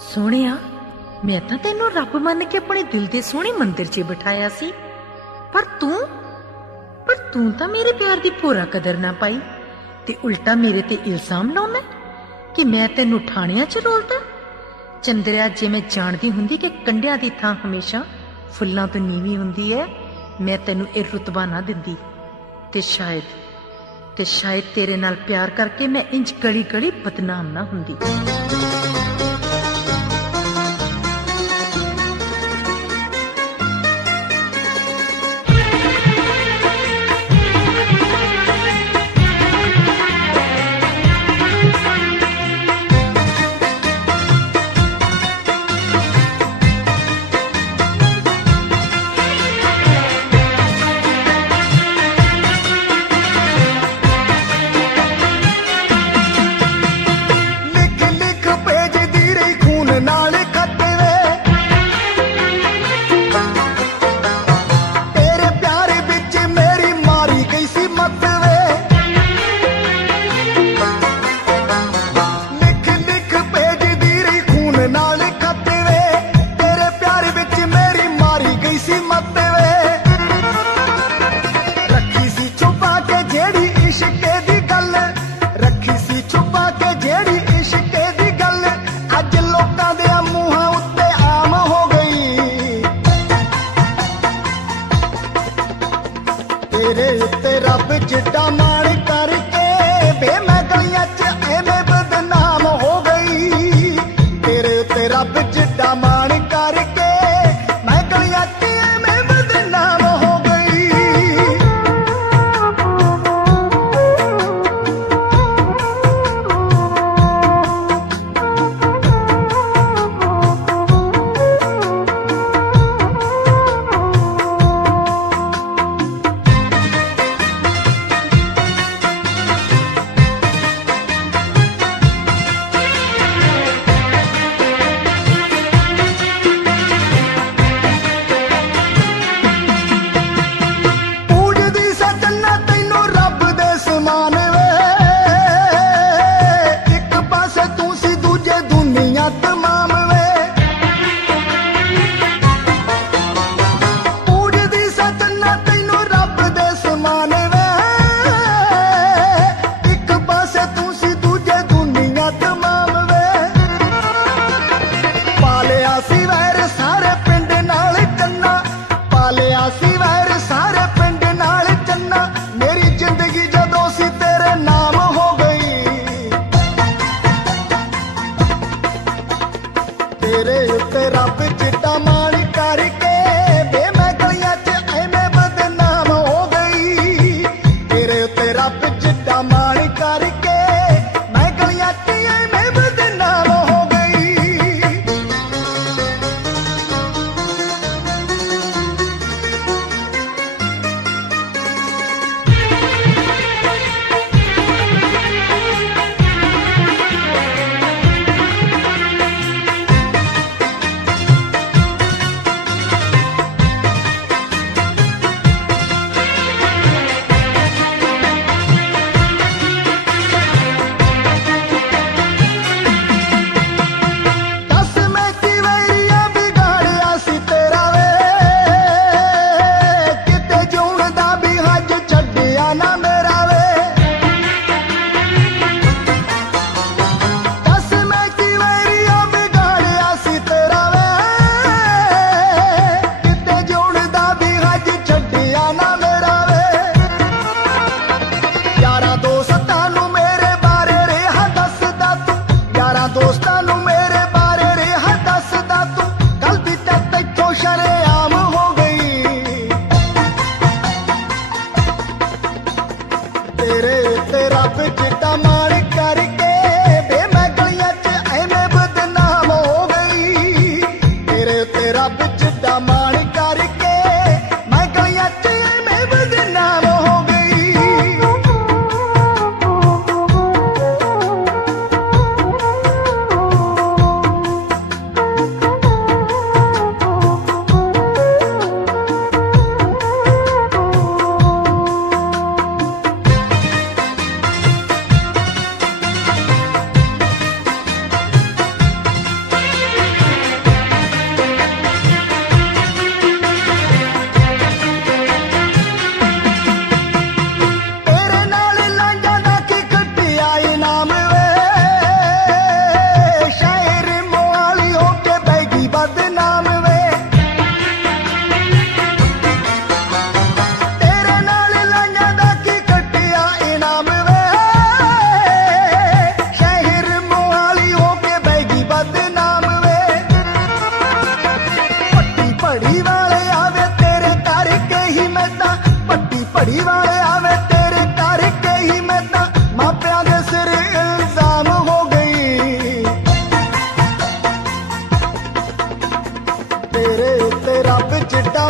ਸੋਹਣਿਆ, ਮੈਂ ਤਾਂ ਤੈਨੂੰ ਰੱਬ ਮੰਨ ਕੇ ਆਪਣੇ ਦਿਲ ਦੇ ਸੋਹਣੇ ਮੰਦਿਰ 'ਚ ਬਿਠਾਇਆ ਸੀ। ਪਰ ਤੂੰ ਪਰ ਤੂੰ ਤਾਂ ਮੇਰੇ ਪਿਆਰ ਦੀ ਪੂਰਾ ਕਦਰ ਨਾ ਪਾਈ ਤੇ ਉਲਟਾ ਮੇਰੇ ਤੇ ਇਲਜ਼ਾਮ ਲਾਉਣਾ ਕਿ ਮੈਂ ਤੈਨੂੰ ਠਾਣਿਆਂ 'ਚ ਰੋਲਦਾ। ਚੰਦਰਿਆ, ਜੇ ਮੈਂ ਜਾਣਦੀ ਹੁੰਦੀ ਕਿ ਕੰਡਿਆਂ ਦੀ ਥਾਂ ਹਮੇਸ਼ਾ ਫੁੱਲਾਂ ਤੋਂ ਨੀਵੀਂ ਹੁੰਦੀ ਹੈ ਮੈਂ ਤੈਨੂੰ ਇਹ ਰੁਤਬਾ ਨਾ ਦਿੰਦੀ। ਤੇ ਸ਼ਾਇਦ ਤੇ ਸ਼ਾਇਦ ਤੇਰੇ ਨਾਲ ਪਿਆਰ ਕਰਕੇ ਮੈਂ ਇੰਜ ਗਲੀ ਗਲੀ ਬਦਨਾਮ ਨਾ ਹੁੰਦੀ। ਰੱਬ ਰੱਬ ਚਿੱਟਾ ਮਾਣ ਕਰਕੇ ਵੇ ਮੈਂ ਗਲੀਆਂ 'ਚ ਐਵੇਂ ਬਦਨਾਮ ਹੋ ਗਈ। ਤੇਰੇ ਉੱਤੇ ਰੱਬ ਚਿੱਟਾ ਮਾਣ ਕਰਕੇ ਰੱਬ ਜਿੱਡਾ ਮਾਣ ਕਰ ਵਾਲੇ ਆਵੇ, ਤੇਰੇ ਕਰਕੇ ਹੀ ਮੈਂ ਪੱਟੀ ਪੜੀ ਵਾਲੇ ਆਵੇ, ਤੇਰੇ ਕਰਕੇ ਹੀ ਮੈਂ ਮਾਪਿਆਂ ਦੇ ਸਿਰ ਇਲਜ਼ਾਮ ਹੋ ਗਈ। ਤੇਰੇ ਤੇ ਰੱਬ ਚਿੱਟਾ